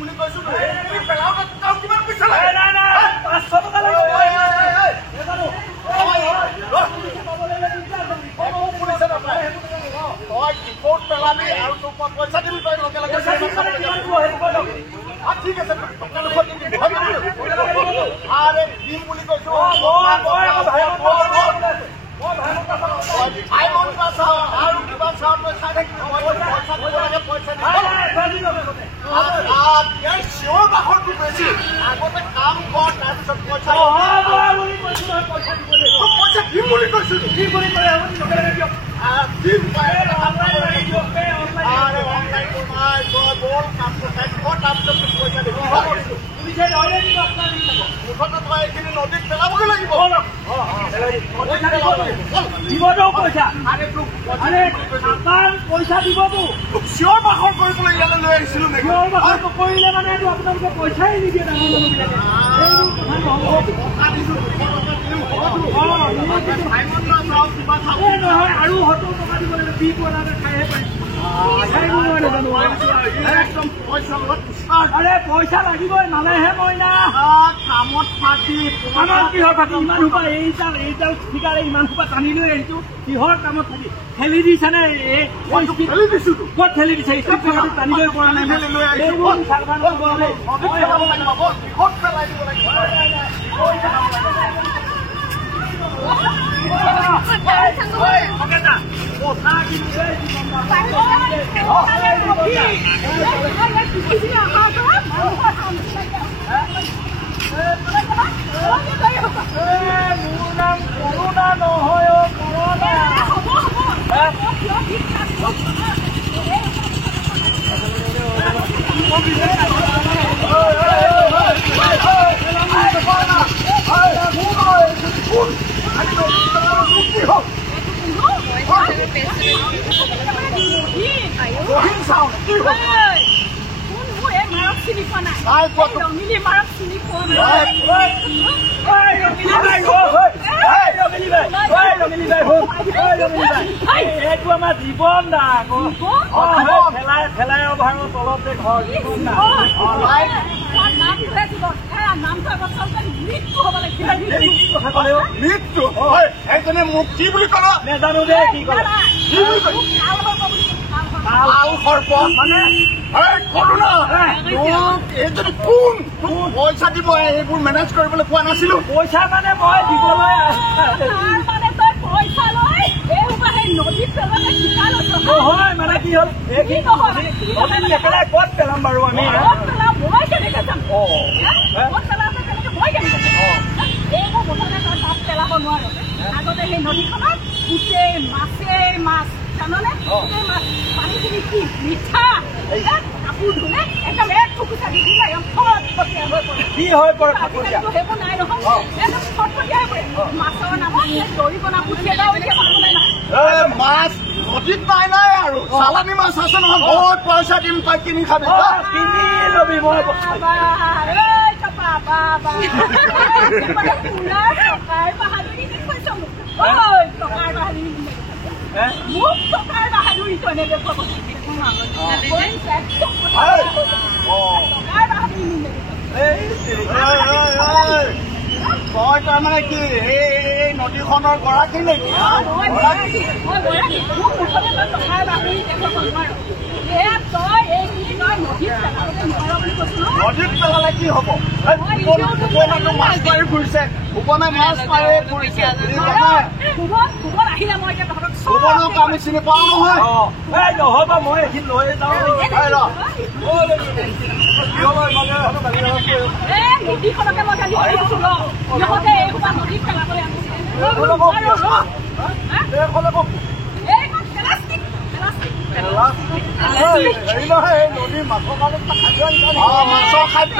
বুলি কৈছো পেলাও কাম কিমান পইচা লাগে নাই 500 টকা লাগে রিপোর্ট পেলাবি আর তো পয়সা দিবি তই লগে লগে ঠিক আছে আরে দিন বুলি কৈছো ভাই মন পাছা আর কিবা চাও তই চাই থাকি পয়সা দিব লাগে পয়সা দিব ইয়াৰ শিৱৰ বাখৰটো বেছি আগতে কাম কৰ তাৰপিছত পইচা বুলি কৈছো পইচা দিব লাগিব পইচা দিম বুলি কৈছো কি কৰি কৰে আপুনি লগে লগে দিয়ক দিন পাই অনলাইন লাগি দিয়ক আৰে অনলাইন নাই তো বল কাম কৰতে তাৰপিছত পইচা দিব তুমি যে অলৰেডি আপনাৰ দিব মুখত তই এখিনি নদীত পেলাবগে লাগিব জীৱটো পইচা আৰে আকাৰ পইচা দিবতো শিৱৰ বাখৰ কৰিবলৈ ইয়ালৈ লৈ আহিছিলো নেকি শিৱৰ বাখৰ কৰিলে মানে এইটো আপোনালোকে পইচাই নিদিয়ে ডাঙৰ মানুহবিলাকে এইটো কথা নহ'ব আৰু 70 টকা দিব লাগে বি বনালে খাইহে পাৰিছো একদম পইচা পইচা লাগিবই নালেহে মই না কামত ফাঁকি কামত কিহৰ ফাঁকি ইমান সোপা এইডাল ঠিকাৰে ইমান সোপা টানি লৈ আহিছো কিহৰ কামত থাকি ঠেলি দিছানে ঠেলি দিছো ক'ত ঠেলি দিছে টানিবই পৰা নাই আমাৰ জীৱন না ফেলাই অভাৰৰ তলতে ঘৰ মৃত্যু এইজনে মোক কি বুলি ক'ল নেজানো দে কি ক'ল পইচা দিব এইবোৰ মেনেজ কৰিবলৈ পোৱা নাছিলো পইচা মানে মই দিবলৈ নহয় মানে কি হ'ল একেবাৰে ক'ত পেলাম বাৰু আমি পেলাব নোৱাৰো আগতে সেই নদীখনত গোটেই মাছেই মাছ জাননে গোটেই মাছ পানীখিনি কি মিঠা কাপোৰ ধুলে একদম এক ঠুকুচা দি দিলে কি হৈ পৰে সেইবোৰ নাই নহয় একদম ফটফটীয়া হৈ পৰে মাছৰ নামত দৰি বনা পুঠি এটা মাছ নদীত নাই নাই আৰু চালানী মাছ আছে নহয় বহুত পইচা দিম তই কিনি খাবি কিনি লবি মই তই তাৰমানে কি এই নদীখনৰ গৰাকী নেকি নদীত পেলালে কি হব মাছ মাৰি ফুৰিছে ভূপনে মাছ মাৰি ফুৰিছে ভূপনক আমি চিনি পাওঁ নহয় নহ'ব মই এইখিনি লৈ যাওঁ নদীখনকে মই গালি পাৰিছো নহতে এইসোপা নদীত পেলাবলৈ নদীৰ মাছৰ খাদ্য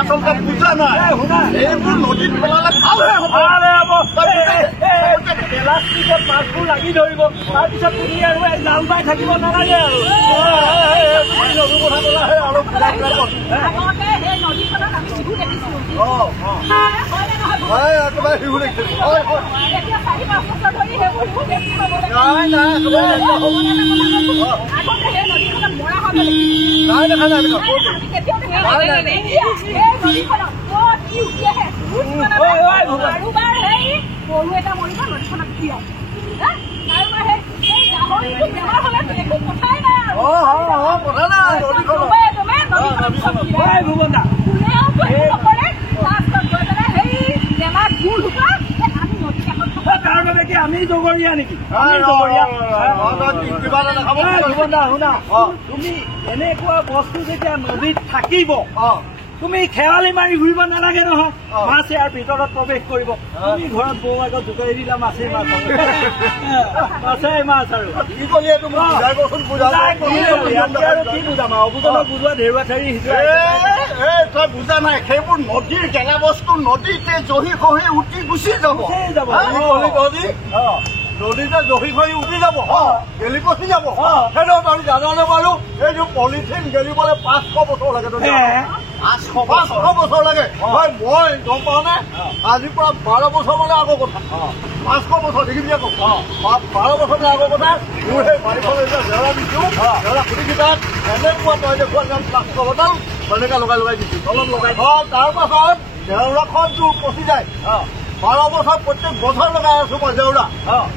আচলতে বুজা নাই এইবোৰ নদীত পেলালে ভালহে হ'ব প্লাষ্টিকত মাছবোৰ লাগি ধৰিব তাৰপিছত তুমি আৰু জাল বাই থাকিব নালাগে আৰু কথা ক'লাহে অলপ একেবাৰে শিশু দেখিছে আমি জগৰীয়া নেকি শুনা তুমি এনেকুৱা বস্তু যেতিয়া নদীত থাকিব তুমি খেৱালি মাৰি ঘূৰিব নালাগে নহয় মাছ ইয়াৰ ভিতৰত প্ৰৱেশ কৰিব তুমি ঘৰত বৌ আগত জোকাৰি দিলা মাছেই মাছ মাছেই মাছ আৰু কি কৰি কি বুজাম অবুজনক বুজোৱা ধেৰুৱা ঠাৰি তই বুজা নাই সেইবোৰ নদীৰ গেলা বস্তু নদীতে জহি খহি উঠি গুচি যাব নদীতে জহি খহি উঠি যাব গেলি পচি যাব সেইটো আমি জানানে বাৰু এইটো পলিথিন গেলিবলৈ 500 বছৰ লাগে 500 বছৰ লাগে মই গম পাওঁ নে আজিৰ পৰা 12 বছৰ মানে আগৰ কথা 500 বছৰ দেখিবি আকৌ 12 বছৰ আগৰ কথা মোৰ সেই বাৰীখন এতিয়া জেওৰা দিছো জেওৰা খুঁটিকেইটাত এনেকুৱা তই দেখুৱা যাম প্লাষ্টিকৰ বটল তেনেকৈ লগাই দিছো তলত লগাই তাৰ পাছত জেওৰাখন তোৰ পচি যায় 12 বছৰ প্ৰত্যেক বছৰ লগাই আছো মই জেওৰা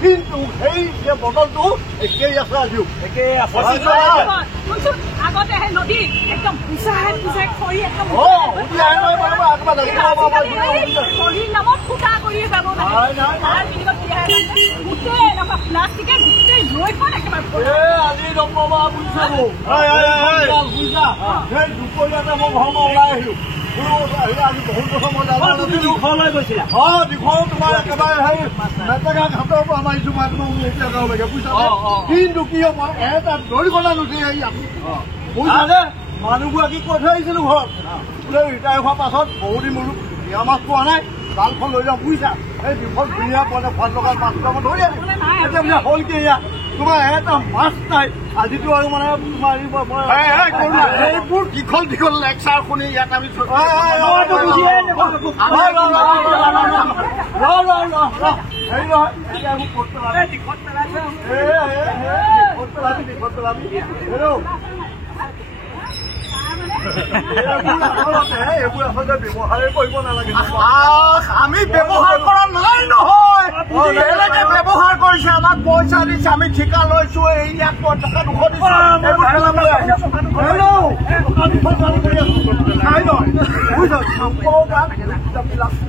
কিন্তু সেই যে বটলটো একেই আছে আজিও একেই আছে আগতে সেই নদী একদম পুচাই খৰি একদম নদীৰ নামত ফুটা কৰিয়ে যাব গোটেই এনেকুৱা প্লাষ্টিকে গোটেই নৈখন একেবাৰে আজি নকবা বুজিছা বুজিছা সেই দুপৰীয়াতে মই ঘৰলৈ ওলাই আহিলো আজি বহুত বছৰ মই দীঘলৈ গৈছিলা দীঘল তোমাৰ একেবাৰে সেই মেটেকা ঘাটৰ পৰা মাৰিছো মই তোমাৰ গাঁৱলৈকে বুজিছা কিন্তু কি হ'ব এটা দৰিকণা নুঠি আহি বুজিছানে মানুহগৰাকী কৈ থৈ আহিছিলো ঘৰত বোলে ৰিটায়াৰ হোৱাৰ পাছত বহুদিন মোৰো বিয়া মাছ পোৱা নাই জালখন লৈ যাওঁ বুজিছা এই দীঘল ধুনীয়া পোৱা ফাট লগা মাছটো মই ধৰি আনিলো এতিয়া বোলে হ'ল কি এয়া তোমাৰ এটা মাছ নাই আজিতো আৰু মানে তোমাৰ এইবোৰ দীঘল লেকচাৰ শুনি ইয়াত আমি এইবোৰ আচলতে ব্যৱহাৰে কৰিব নালাগে আমি ব্যৱহাৰ কৰা নাই নহয় বেলেগে ব্যৱহাৰ কৰিছে আমাক পইচা দিছে আমি ঠিকা লৈছো এই ইয়াত টকা 200 দিছো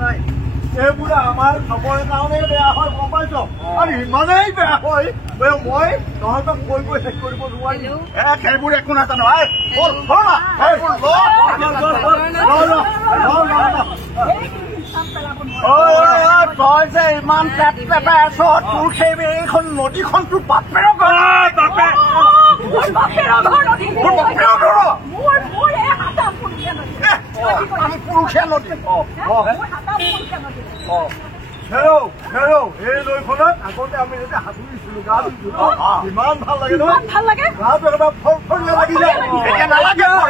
নাই এইবোৰে আমাৰ চবৰে কাৰণেই বেয়া হয় গম পাইছ আৰু ইমানেই বেয়া হয় মই তহঁতক কৈ শেষ কৰিব নোৱাৰিলো সেইবোৰ একো নাজানো তই যে ইমান পেট পেপাই আছ তোৰ সেই এইখন নদীখন তোৰ বাপেৰ পুৰুষীয়া নদী এই নৈখনত আগতে আমি যেতিয়া সাঁতুৰিছিলো গা ধুইছিলো ইমান ভাল লাগে গাটো একেবাৰে ফৰফৰীয়া লাগি যায়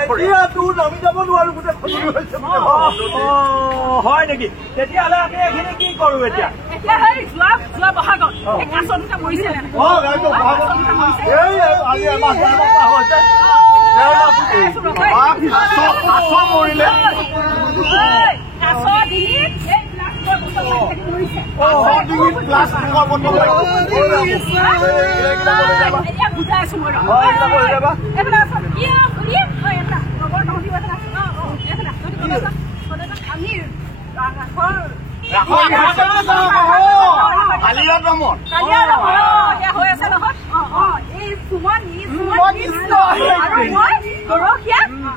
এতিয়া তোৰ নামি যাব নোৱাৰো গোটেই খজুলি হৈছে হয় নেকি তেতিয়াহ'লে আমি এইখিনি কি কৰো এতিয়া যোৱা বহাগত কাছ দুটা মৰিছে মৰিলে প্লাষ্টিকৰ বটল বুজাইছো মই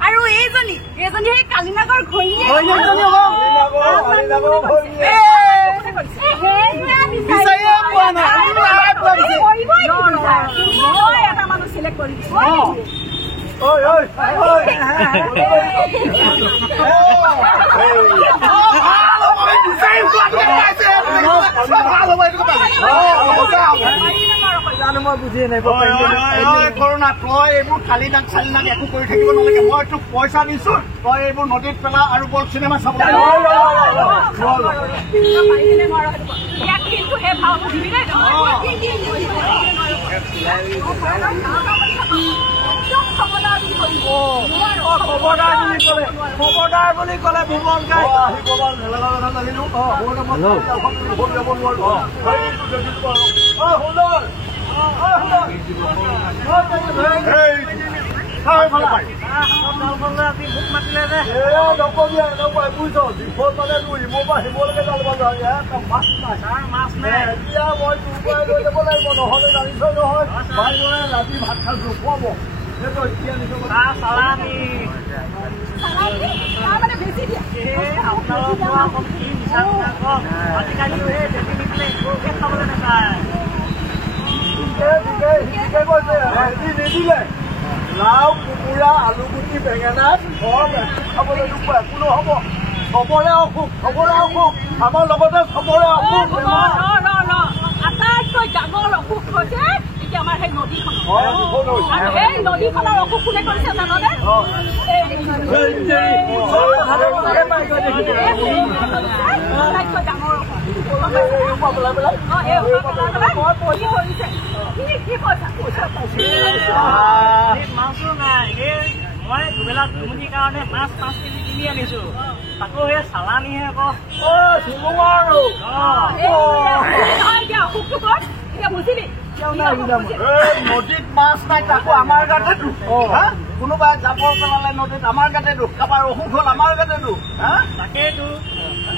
আৰু এইজনী সেই কালিনাগৰ এটা মানুহ চিলেক্ট কৰি মই বুজিয়ে নাই কৰোণা তই এইবোৰ কালি নাক চালি নাক একো কৰি থাকিব নালাগে মই তোক পইচা দিছো তই এইবোৰ নদীত পেলা আৰু বল চিনেমা চাব খবৰদাৰ বুলি ক'লে ভুৱন গাই মাতিলে যে বুজিছ বিপদ মানে মোৰ পৰা শিৱলৈকে যাব লাগে মাছ নাই এতিয়া মই তোৰ পৰাই লৈ যাব লাগিব নহ'লে জানিছ নহয় ভাই ৰাতি ভাত খাই নোখোৱাব সেইটো এতিয়া নিছো চালানি নিদিলে লাও কুকুৰা আলুগুটি বেঙেনা চব খাবলৈ নোপোৱা একো নহ'ব চবৰে অসুখ আমাৰ লগতে চবৰে অসুখ আটাইতকৈ ডাঙৰ অসুখ হৈছে এতিয়া আমাৰ সেই নদীখন আৰু সেই নদীখনৰ অসুখ কোনে কৰিছে জাননে আটাইতকৈ ডাঙৰ মাছো নাই মই দুবেলা দুমুঠিৰ কাৰণে 5 কেজি কিনি আনিছো তাকো সেই চালানিহে আকৌ অসুখটো কত এতিয়া বুজিলি নদীত মাছ নাই তাকো আমাৰ গাতে দুখ কোনোবাই জাবৰ পেলালে নদীত আমাৰ গাতে দুখ কাৰোবাৰ অসুখ হ'ল আমাৰ গাতে দুখ তাকেইতো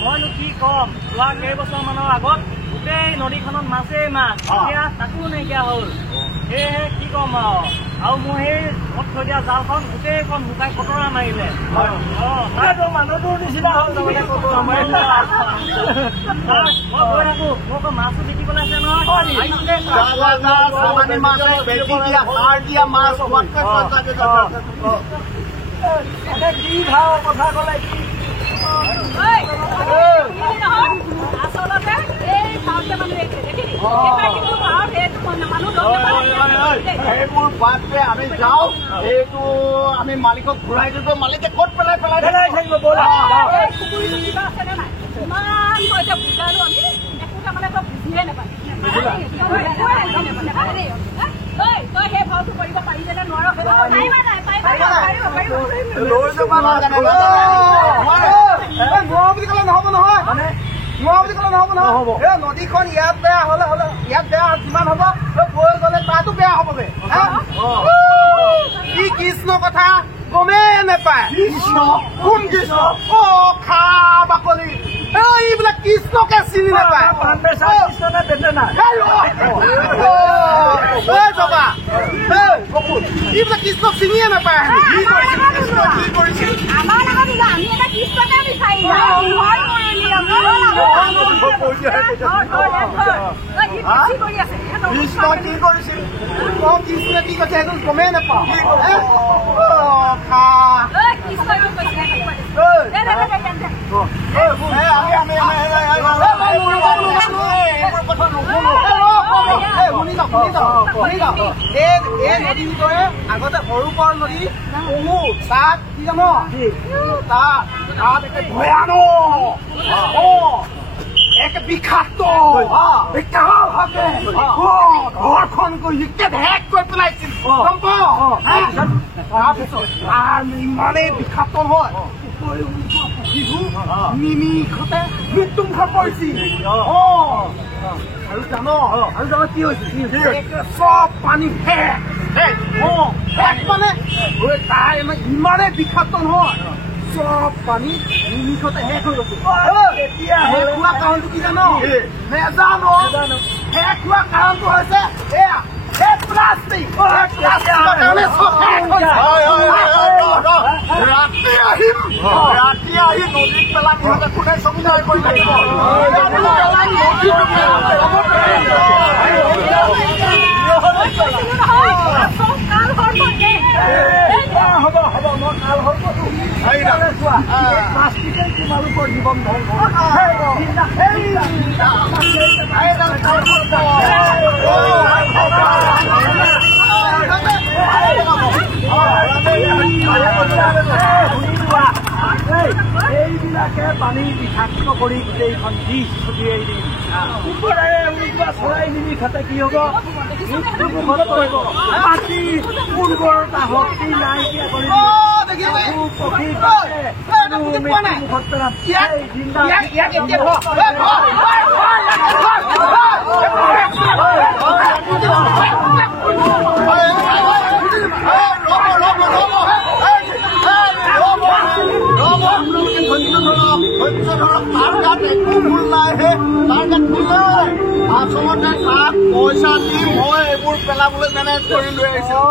মইনো কি ক'ম যোৱা কেইবছৰমানৰ আগত গোটেই নদীখনত মাছেই মাছ এতিয়া তাকো নাইকিয়া হ'ল সেয়েহে কি ক'ম আৰু মোৰ সেই মত থৈ দিয়া জালখন গোটেইখন শুকাই কটৰা মাৰিলে মানুহটোৰ নিচিনা হ'ল কটৰা মাৰিলে মই গৈ থাকো মোক মাছো বিকিবলৈ আছে নহয় কি ভাও কথা ক'লে আচলতে এই ভাওতে মানুহ সেইবোৰ বাদে আমি যাওঁ এইটো আমি মালিকক ঘূৰাই দিব মালিকে ক'ত পেলাই থাকিব ইমান পইচা বুজালো আমি একোটা মানে তই বুজিয়ে নাপায় তই সেই ভাওটো কৰিব পাৰিবনে নোৱাৰ বুলি ক'লে নহ'ব নহয় নোৱা বুলি ক'লে নহ'ব নহ'ব এই নদীখন ইয়াত বেয়া হ'লে ইয়াত বেয়া যিমান হ'ব বৈ গ'লে তাতো বেয়া হ'বগে কি কৃষ্ণ কথা গমেই নাপায় কৃষ্ণ কোন কৃষ্ণ খা বাকলি এইবিলাক কৃষ্ণকে চিনি নাপায় এইবিলাক কৃষ্ণ চিনিয়ে নাপায় কি কৰিছিল আমাৰ লগত আমি এটা কৃষ্ণকে বিচাৰি কৃষ্ণ কি কৰিছিল কৃষ্ণে কি কৈছে সেইটো গমেই নাপাওঁ এই নদীৰ দৰে আগতে সৰুপৰ নদী তাত কি জানো তাত একে ভয়ানক একে বিষাক্ত ঘৰখন গৈ ঢেক কৰি পেলাইছিল গম পাওঁ তাৰপিছত ইমানেই বিষাক্ত নহয় নিমিষতে মৃত্যুমুখত পৰিছিল আৰু জানো কি হৈছিল চব পানী মানে তাই ইমানেই বিষাক্ত নহয় চব পানী নিমিষতে শেষ হৈ গৈছে শেষ হোৱা কাৰণটো কি জানো নেজানো শেষ হোৱা কাৰণটো হৈছে এয়া ৰাতি আহি নদীত পেলাই সিহঁতে কোনে চমুদায় কৰি থাকিব হ'ব মই কাল হ'ব চোৱা প্লাষ্টিকে তোমালোকৰ জীৱন ধ্বংস এইবিলাকে পানী বিষাক্ত কৰি গোটেইখন দিশ ছটিয়াই দিম চৰাই নিবি খাতে কি হব মাটি উৰ্বৰতা শক্তি নাইকিয়া কৰি আচলতে তাক পইচা দি মই এইবোৰ পেলাবলৈ মেনেজ কৰি লৈ আহিছো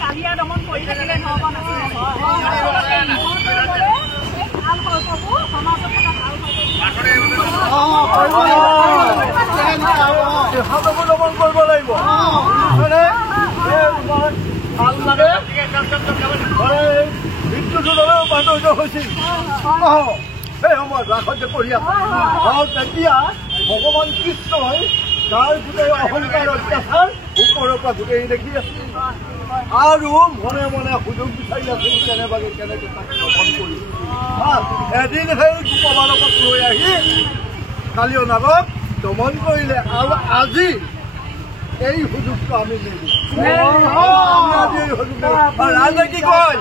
কালিয়া দমন কৰি থাকিলে নহব নাছিলে দমন কৰিব লাগিব ভাল লাগে মৃত্যুটো মানুহ হৈছিল সেই সময়ত ৰাসত যে পঢ়ি আছে তেতিয়া ভগৱান কৃষ্ণই তাৰ গোটেই অহংকাৰ অত্যাচাৰ ওপৰৰ পৰা গোটেই দেখি আছিল আৰু মনে মনে সুযোগ বিচাৰি আছিল কেনেবাকে কেনেকে তাক দমন কৰি এদিন সেই গোপবালকক লৈ আহি কালিয় নাগক দমন কৰিলে আৰু আজি এই সুযোগটো আমি নিদিওঁ ৰাজে কি কয়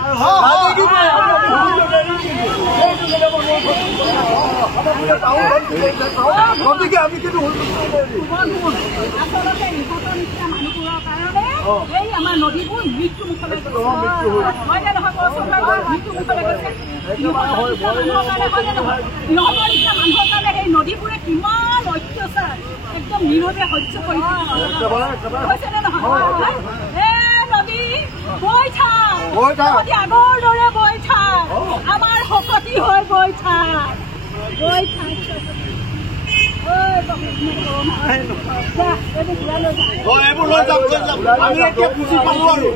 গতিকে আমি কিন্তু আমাৰ নদীবোৰ মৃত্যু মুখলৈ মানুহৰ কাৰণে সেই নদীবোৰে কিমান অত্যাচাৰ একদম নীৰৱে সহ্য কৰি হৈছে নে নহয় নদী বৈ থাক নদী আগৰ দৰে বৈ থাক আমাৰ শকতি হৈ বৈ থাক এইবোৰ লৈ যাম আমি এতিয়া বুজি পালো আৰু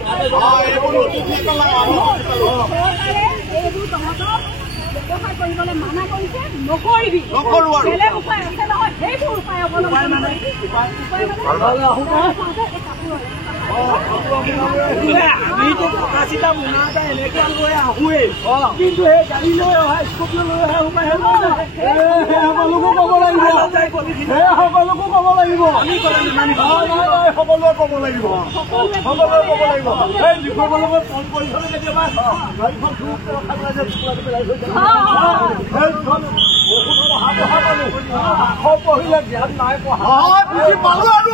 এইবোৰ তহঁতক ব্যৱসায় কৰিবলৈ মানা কৰিছে নকৰিবি বেলেগ উপায় আছে নহয় সেইবোৰ উপায় অৱলম্বন আমিতো টকা চিটা মোনা এটা এনেকুৱা লৈ আহোৱেই কিন্তু সেই গাড়ী লৈ অহা স্কপিঅ লৈ অহা উপায় সকলোকো ক'ব লাগিব সকলোকো ক'ব লাগিব সকলোৱে ক'ব লাগিব সেই বিষয়ৰ লগত ফোন কৰিছিলে কেতিয়াবা গাড়ীখন পঢ়িলে জ্ঞান নাই বুজি পালো আৰু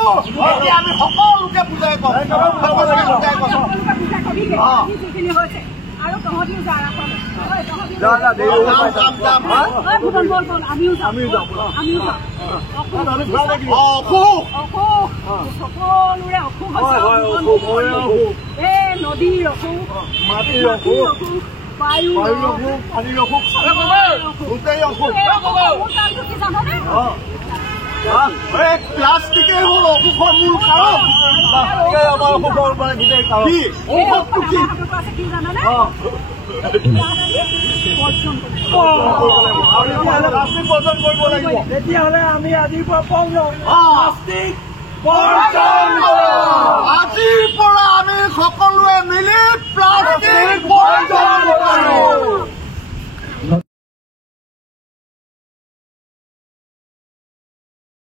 আমি সকলোকে বুজাই কম যিখিনি হৈছে আৰু তহঁতিও যা সকলোৰে অসুখ এই নদীৰ অসুখ মাটিৰ অসুখ বায়ুৰ অসুখ পানীৰ অসুখ গোটেই অসুখ কি জাননে প্লাষ্টিকেই হ'ল অসুখৰ মূল কাৰণ প্লাষ্টিকে আমাৰ অসুখৰ মানে গোটেই কাৰণ অসুখটো কি জানানে প্লাষ্টিক বৰ্জন কৰিব লাগিব তেতিয়াহ'লে আমি আজিৰ পৰা প্লাষ্টিক আজিৰ পৰা আমি সকলোৱে মিলি প্লাষ্টিক